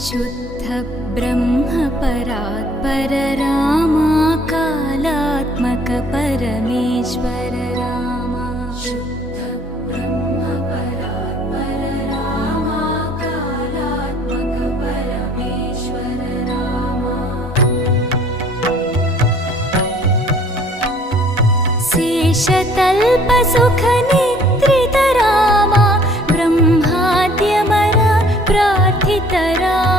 शुद्ध ब्रह्म परात्पर रामा कालात्मक परमेश्वर रामा शुद्ध ब्रह्म परात्पर रामा कालात्मक परमेश्वर रामा शेषतल्प सुख निद्रित रामा ब्रह्माद्यमर प्रार्थित रामा